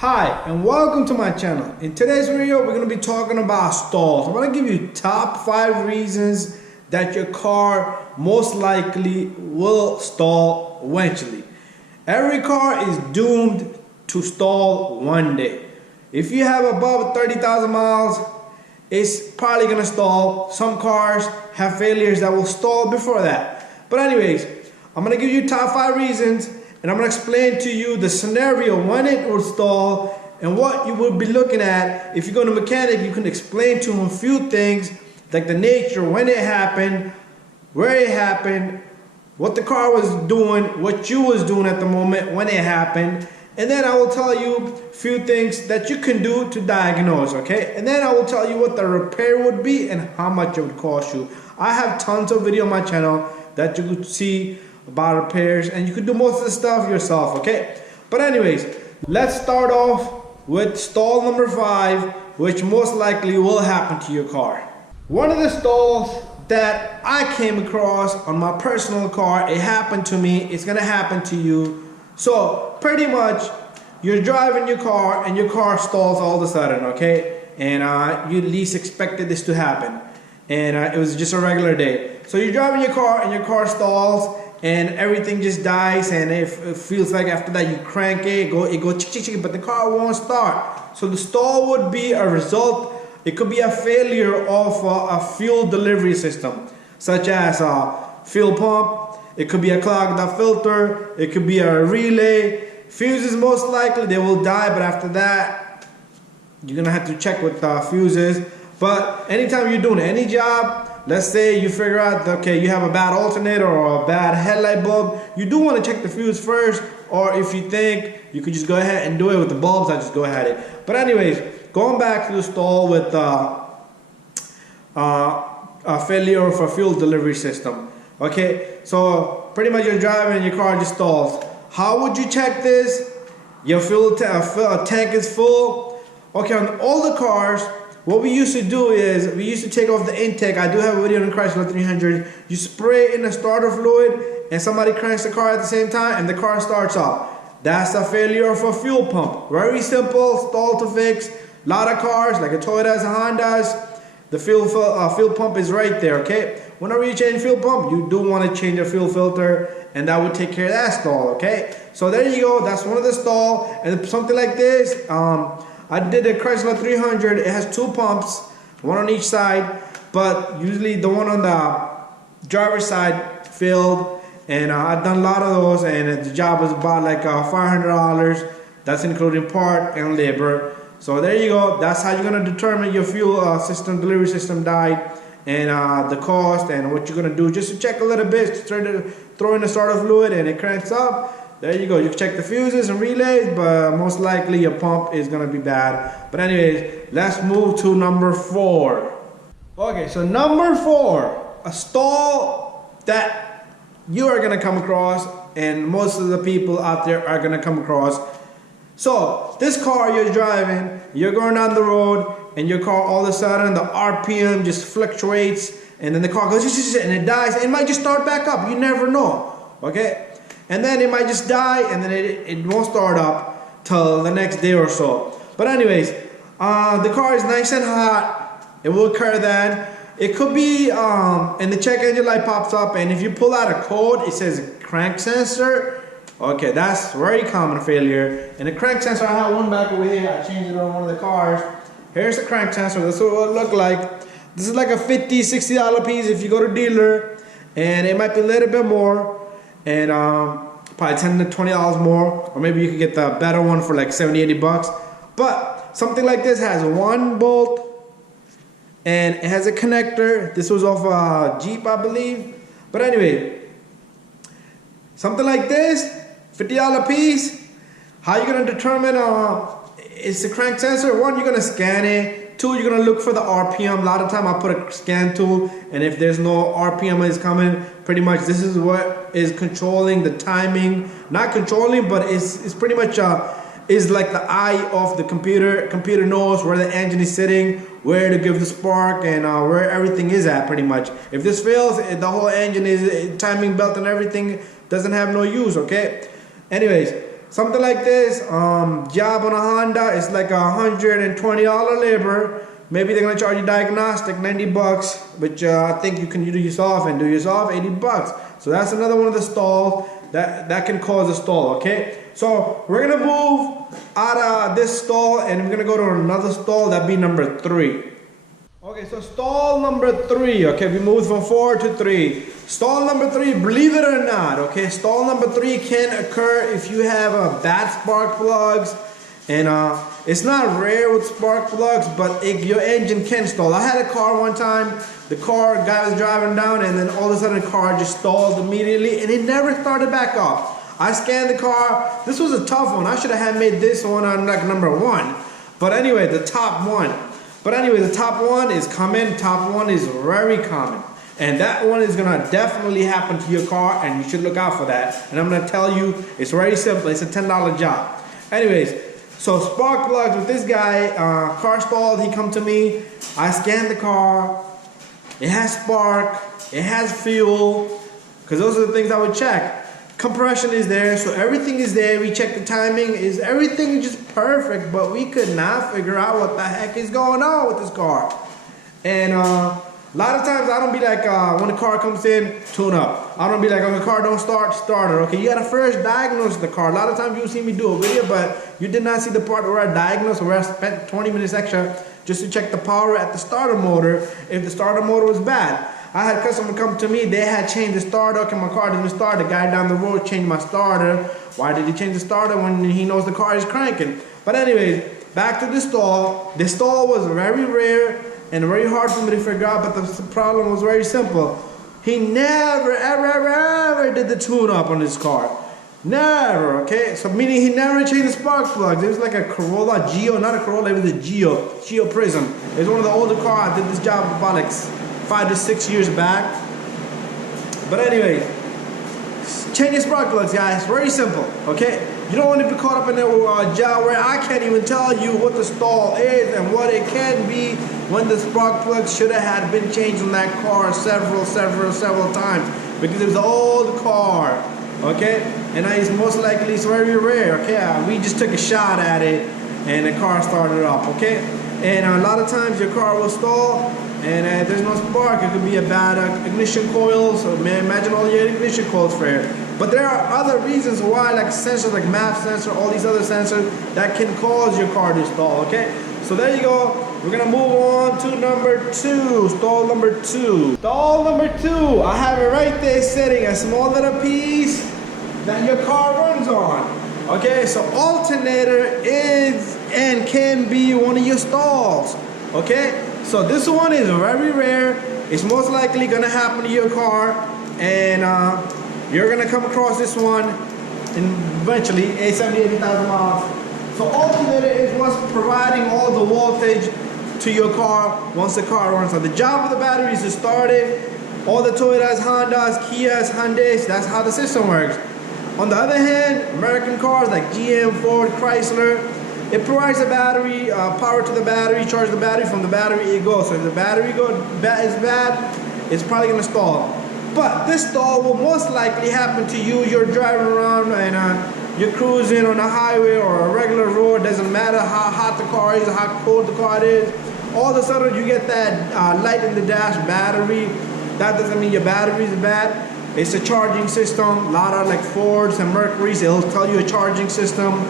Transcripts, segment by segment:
Hi and welcome to my channel. In today's video we're going to be talking about stalls. I'm going to give you top 5 reasons that your car most likely will stall eventually. Every car is doomed to stall one day. If you have above 30,000 miles, it's probably going to stall. Some cars have failures that will stall before that. But anyways, I'm going to give you top 5 reasons, and I'm going to explain to you the scenario when it will stall and what you will be looking at. If you go to a mechanic, you can explain to him a few things like the nature, when it happened, where it happened, what the car was doing, what you was doing at the moment when it happened. And then I will tell you a few things that you can do to diagnose, okay? And then I will tell you what the repair would be and how much it would cost you. I have tons of video on my channel that you could see about repairs, and you can do most of the stuff yourself, okay? But anyways, let's start off with stall number 5, which most likely will happen to your car. One of the stalls that I came across on my personal car, it happened to me, it's gonna happen to you. So pretty much you're driving your car and your car stalls all of a sudden, okay? And you at least expected this to happen, and it was just a regular day. So you're driving your car and your car stalls and everything just dies, and it feels like after that you crank it go chick chick chick, but the car won't start. So the stall would be a result. It could be a failure of a fuel delivery system, such as a fuel pump. It could be a clogged up filter. It could be a relay. Fuses, most likely they will die, but after that you're gonna have to check with fuses. But anytime you're doing any job, let's say you figure out that, okay, you have a bad alternator or a bad headlight bulb, you do want to check the fuse first, or if you think you could just go ahead and do it with the bulbs, I just go ahead and. But anyways, going back to the stall with a failure of a fuel delivery system. Okay, so pretty much you're driving and your car just stalls. How would you check this? Your fuel tank is full. Okay, on all the cars, what we used to do is we used to take off the intake. I do have a video on the Chrysler 300. You spray in the starter fluid and somebody cranks the car at the same time and the car starts up. That's a failure of a fuel pump. Very simple, stall to fix. A lot of cars, like a Toyotas and Hondas, the fuel pump is right there, okay? Whenever you change fuel pump, you do want to change the fuel filter, and that would take care of that stall, okay? So there you go, that's one of the stall. And something like this, I did a Chrysler 300. It has 2 pumps, one on each side, but usually the one on the driver's side failed, and I've done a lot of those, and the job was about like $500. That's including part and labor. So there you go. That's how you're gonna determine your fuel system, delivery system died, and the cost and what you're gonna do just to check a little bit. Throw in the starter fluid and it cranks up. There you go. You can check the fuses and relays, but most likely your pump is gonna be bad. But anyways, let's move to number 4. Okay, so number 4, a stall that you are gonna come across, and most of the people out there are gonna come across. So this car you're driving, you're going down the road, and your car all of a sudden the RPM just fluctuates, and then the car goes and it dies. It might just start back up. You never know. Okay. And then it might just die, and then it won't start up till the next day or so. But anyways, the car is nice and hot. It will occur then. It could be, and the check engine light pops up, and if you pull out a code, it says crank sensor. Okay, that's very common failure. And the crank sensor, I have one back over here. I changed it on one of the cars. Here's the crank sensor. That's what it will look like. This is like a $50, $60 piece if you go to dealer, and it might be a little bit more. And probably $10 to $20 more, or maybe you could get the better one for like 70, 80 bucks. But something like this has 1 bolt, and it has a connector. This was off a Jeep, I believe. But anyway, something like this, $50 piece. How you gonna determine it's the crank sensor? 1, you're gonna scan it. 2, you're gonna look for the RPM. A lot of time I put a scan tool, and if there's no RPM is coming, pretty much this is what is controlling the timing. Not controlling, but it's pretty much is like the eye of the computer. Computer knows where the engine is sitting, where to give the spark, and where everything is at pretty much. If this fails, the whole engine is timing belt and everything doesn't have no use, okay? Anyways, something like this job on a Honda is like $120 labor. Maybe they're gonna charge you diagnostic $90, which I think you can do yourself and do yourself $80. So that's another one of the stalls that can cause a stall. Okay, so we're gonna move out of this stall and we're gonna go to another stall. That'd be number 3. Okay, so stall number 3. Okay, we moved from 4 to 3. Stall number 3, believe it or not, okay, stall number 3 can occur if you have bad spark plugs, and it's not rare with spark plugs, but your engine can stall. I had a car one time, the guy was driving down, and then all of a sudden the car just stalled immediately, and it never started back up. I scanned the car. This was a tough one. I should have made this one on like number 1. But anyway, the top one. But anyway, the top one is coming. Top one is very common. And that one is gonna definitely happen to your car, and you should look out for that. And I'm gonna tell you, it's very simple. It's a $10 job. Anyways, so spark plugs with this guy, car stalled, he come to me. I scanned the car. It has spark, it has fuel, because those are the things I would check. Compression is there, so everything is there. We check the timing, everything is just perfect, but we could not figure out what the heck is going on with this car. And a lot of times I don't be like, when the car comes in, tune up. I don't be like, oh, the car don't start, start it. Okay, you gotta first diagnose the car. A lot of times you see me do a video, but you did not see the part where I diagnosed, where I spent 20 minutes extra just to check the power at the starter motor, if the starter motor was bad. I had a customer come to me, they had changed the starter, okay, my car didn't start. The guy down the road changed my starter. Why did he change the starter when he knows the car is cranking? But anyways, back to the stall. The stall was very rare and very hard for me to figure out, but the problem was very simple. He never, ever did the tune-up on his car. Never, okay? So meaning he never changed the spark plugs. It was like a Corolla Geo, not a Corolla, it was a Geo Prism. It was one of the older cars. I did this job about like 5 to 6 years back. But anyway, change your spark plugs, guys. Very simple, okay? You don't want to be caught up in a job where I can't even tell you what the stall is and what it can be when the spark plugs should have had been changed on that car several times, because it was an old car, okay? And it's most likely it's very rare, okay? We just took a shot at it and the car started up, okay? And a lot of times your car will stall and there's no spark. It could be a bad ignition coil, so imagine all your ignition coils failed. But there are other reasons why, like sensors like map sensor, all these other sensors that can cause your car to stall, okay? So there you go. We're gonna move on to number 2, stall number 2. Stall number 2, I have it right there sitting, a small little piece that your car runs on. Okay, so alternator is and can be one of your stalls, okay? So this one is very rare. It's most likely gonna happen to your car, and you're gonna come across this one eventually, 80,000 miles. So alternator is what's providing all the voltage to your car once the car runs on. The job of the battery is to start it. All the Toyotas, Hondas, Kias, Hyundais, that's how the system works. On the other hand, American cars like GM, Ford, Chrysler, it provides a battery, power to the battery, charge the battery, from the battery it goes. So if the battery is bad, it's probably gonna stall. But this stall will most likely happen to you. You're driving around and you're cruising on a highway or a regular road. Doesn't matter how hot the car is, how cold the car is. All of a sudden you get that light in the dash, battery. That doesn't mean your battery is bad. It's a charging system. A lot of like Fords and Mercurys, it'll tell you a charging system.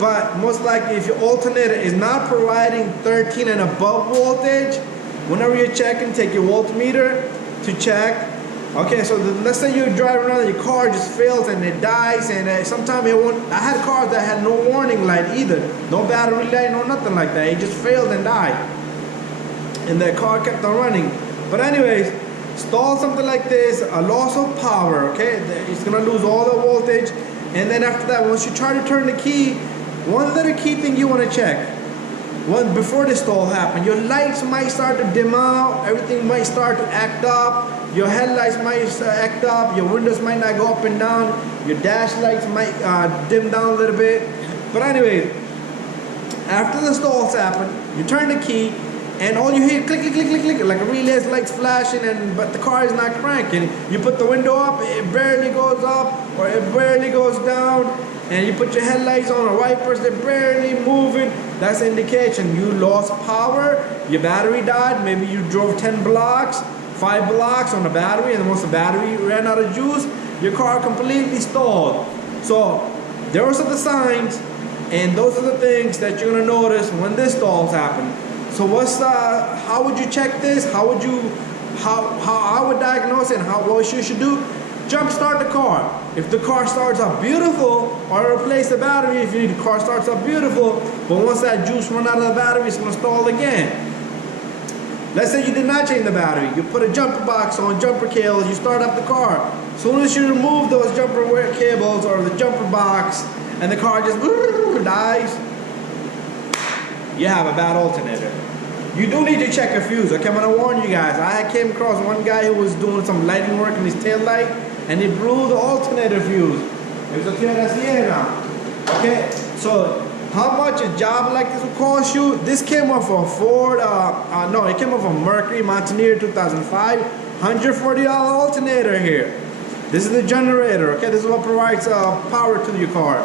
But most likely if your alternator is not providing 13 and above voltage, whenever you're checking, take your voltmeter to check. Okay, so let's say you're driving around and your car just fails and it dies, and sometimes it won't. I had cars that had no warning light either. No battery light, no nothing like that. It just failed and died. And the car kept on running. But anyways, stall something like this, a loss of power, okay? It's gonna lose all the voltage. And then after that, once you try to turn the key, one little key thing you wanna check. Before the stall happens, your lights might start to dim out, everything might start to act up, your headlights might act up, your windows might not go up and down, your dash lights might dim down a little bit. But anyway, after the stalls happen, you turn the key, and all you hear, click, click, click, click, click, like a relay lights flashing, but the car is not cranking. You put the window up, it barely goes up, or it barely goes down, and you put your headlights on or wipers, they're barely moving, that's an indication you lost power, your battery died, maybe you drove 10 blocks, 5 blocks on the battery, and once the battery ran out of juice, your car completely stalled. So those are the signs, and those are the things that you're gonna notice when this stalls happen. So how would you check this? How would I would diagnose it, and what you should do? Jump start the car. If the car starts up beautiful, or replace the battery if the car starts up beautiful, but once that juice runs out of the battery, it's gonna stall again. Let's say you did not change the battery. You put a jumper box on, jumper cables, you start up the car. As soon as you remove those jumper cables or the jumper box, and the car just dies, you have a bad alternator. You do need to check your fuse. Okay, I'm gonna warn you guys. I came across one guy who was doing some lighting work in his tail light, and he blew the alternator fuse. It was okay, that's the end now. Okay, so how much a job like this will cost you? This came off a Ford, it came off a Mercury Mountaineer 2005, $140 alternator here. This is the generator, okay? This is what provides power to your car.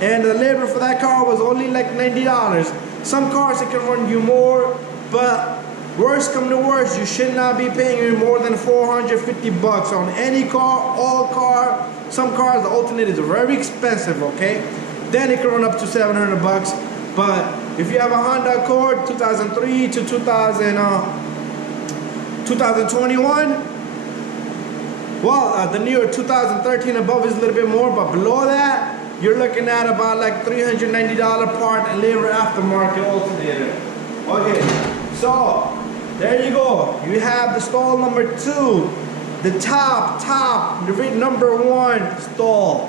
And the labor for that car was only like $90. Some cars it can run you more, but worst come to worst, you should not be paying more than 450 bucks on any car, all car. Some cars, the alternators are very expensive, okay? Then it can run up to 700 bucks. But if you have a Honda Accord 2003 to 2021, well, the newer 2013 above is a little bit more, but below that, you're looking at about like $390 part and labor aftermarket alternator. Okay, so there you go. You have the stall number 2, the top, the number 1 stall.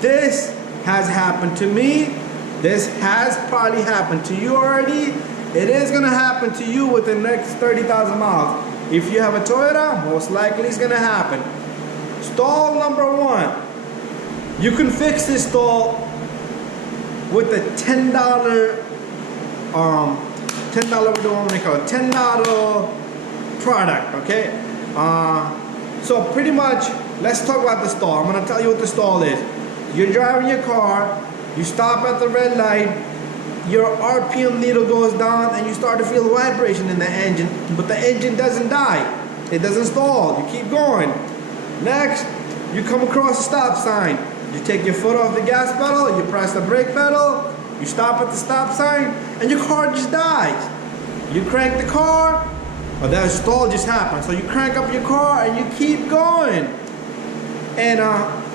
This has happened to me. This has probably happened to you already. It is gonna happen to you within the next 30,000 miles. If you have a Toyota, most likely it's gonna happen. Stall number 1. You can fix this stall with a $10, what do I want to call it? $10 product, okay? So pretty much, let's talk about the stall. I'm gonna tell you what the stall is. You're driving your car, you stop at the red light, your RPM needle goes down, and you start to feel vibration in the engine, but the engine doesn't die. It doesn't stall. You keep going. Next, you come across a stop sign. You take your foot off the gas pedal, you press the brake pedal, you stop at the stop sign, and your car just dies. You crank the car, that stall just happened. So you crank up your car and you keep going. And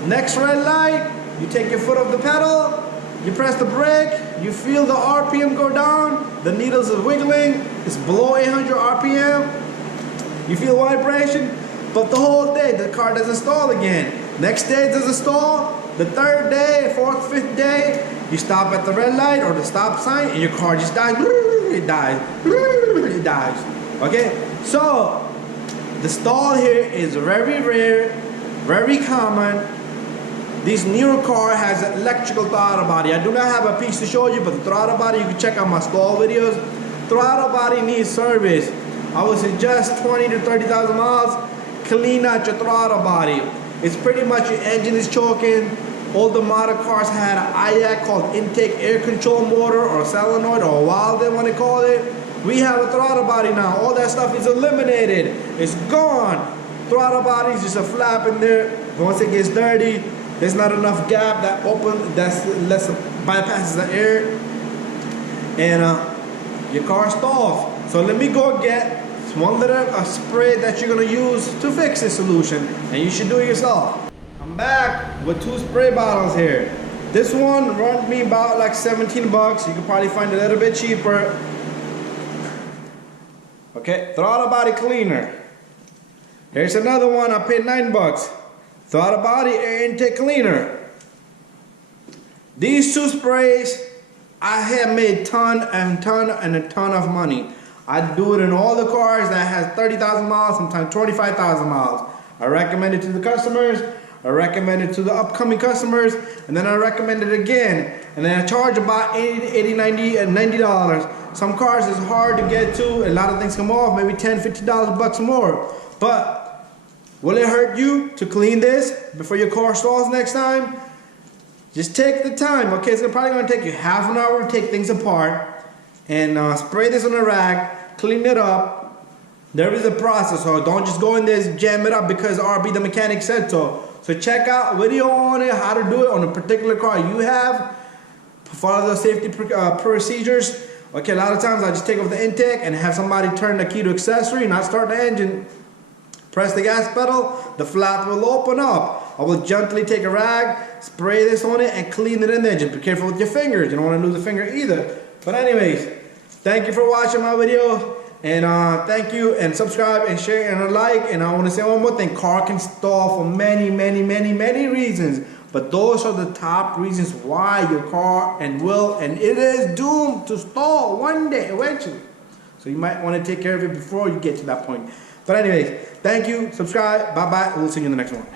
next red light, you take your foot off the pedal, you press the brake, you feel the RPM go down, the needles are wiggling, it's below 800 RPM, you feel vibration, but the whole day the car doesn't stall again. Next day it doesn't stall, the third day, fourth, fifth day, you stop at the red light or the stop sign and your car just dies, it dies, it dies. Okay, so the stall here is very rare, very common. This newer car has an electrical throttle body. I do not have a piece to show you, but the throttle body, you can check out my stall videos. Throttle body needs service. I would suggest 20 to 30,000 miles, clean out your throttle body. It's pretty much your engine is choking. Older model cars had an IAC called intake air control motor or solenoid or valve they want to call it. We have a throttle body now. All that stuff is eliminated. It's gone. Throttle body is just a flap in there. Once it gets dirty, there's not enough gap that bypasses the air, and your car stalls. So let me go get one little spray that you're gonna use to fix this solution, and you should do it yourself. I'm back with 2 spray bottles here. This one run me about like 17 bucks. You can probably find it a little bit cheaper. Okay, throttle body cleaner. Here's another one, I paid 9 bucks. Throttle body air intake cleaner. These 2 sprays, I have made ton of money. I do it in all the cars that has 30,000 miles, sometimes 25,000 miles. I recommend it to the customers, I recommend it to the upcoming customers, and then I recommend it again. And then I charge about $90. Some cars is hard to get to, a lot of things come off, maybe $10, $50 bucks more. But will it hurt you to clean this before your car stalls next time? Just take the time, okay? It's probably gonna take you half an hour to take things apart and spray this on the rack, clean it up. There is a process, so don't just go in there and jam it up because RB the mechanic said so. So check out a video on it, how to do it on a particular car you have. Follow the safety procedures. Okay, a lot of times I just take off the intake and have somebody turn the key to accessory, not start the engine. Press the gas pedal, the flap will open up. I will gently take a rag, spray this on it, and clean it in there. Just be careful with your fingers. You don't want to lose a finger either. But anyways, thank you for watching my video. And thank you, and subscribe and share and like. And I want to say one more thing. Car can stall for many reasons. But those are the top reasons why your car and it is doomed to stall one day eventually. So you might want to take care of it before you get to that point. But anyways, thank you, subscribe, bye-bye, we'll see you in the next one.